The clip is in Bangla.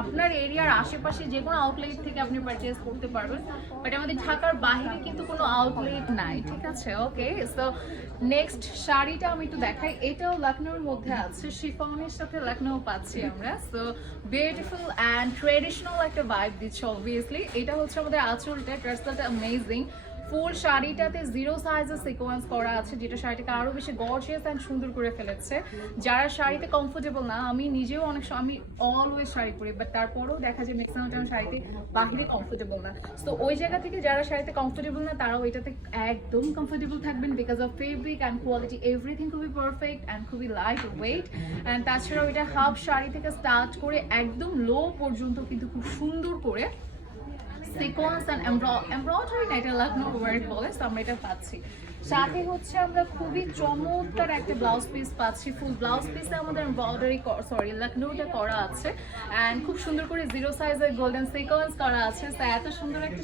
আপনার এরিয়ার আশেপাশে যে কোনো আউটলেট থেকে আপনি পারচেজ করতে পারবেন, বাট আমাদের ঢাকার বাইরে কিন্তু কোনো আউটলেট নাই, ঠিক আছে? ওকে, সো নেক্সট শাড়িটা আমি একটু দেখাই। এটাও লখনউর মধ্যে আছে, শিফনের সাথে লখনউ পাচ্ছি আমরা। সো বিউটিফুল অ্যান্ড ট্রেডিশনাল একটা ভাইব দিচ্ছে অবভিয়াসলি। এটা হচ্ছে আমাদের আঁচলটা, টার্সেলটা অ্যামেজিং। ফুল শাড়িটাতে জিরো সাইজের সিকোয়েন্স করা আছে, যেটা শাড়িটাকে আরো বেশি গর্জিয়াস অ্যান্ড সুন্দর করে ফেলেছে। যারা শাড়িতে কমফোর্টেবল না, আমি নিজেও অনেক আমি অলওয়েজ শাড়ি পরি, বাট তারপরেও দেখা যায় ম্যাক্সিমাম টাইম শাড়িতে বাহিরে কমফোর্টেবল না। তো ওই জায়গা থেকে যারা শাড়িতে কমফোর্টেবল না, তারাও এটাতে একদম কমফোর্টেবল থাকবেন, because of fabric and quality, everything খুবই পারফেক্ট অ্যান্ড খুবই লাইট ওয়েট। অ্যান্ড তাছাড়াও এটা হাফ শাড়ি থেকে স্টার্ট করে একদম লো পর্যন্ত কিন্তু খুব সুন্দর করে সিকোয়েন্স অ্যান্ড এমব্রয়ডারি না, এটা লখনউ ওয়ার্ক বলে, তো আমরা এটা পাচ্ছি। সাথে হচ্ছে আমরা খুবই চমৎকার একটা ব্লাউজ পিস পাচ্ছি। ফুল ব্লাউজ পিসে আমাদের এমব্রয়ডারি লখনউটা করা আছে, অ্যান্ড খুব সুন্দর করে জিরো সাইজের গোল্ডেন সিকোয়েন্স করা আছে। তো এত সুন্দর একটা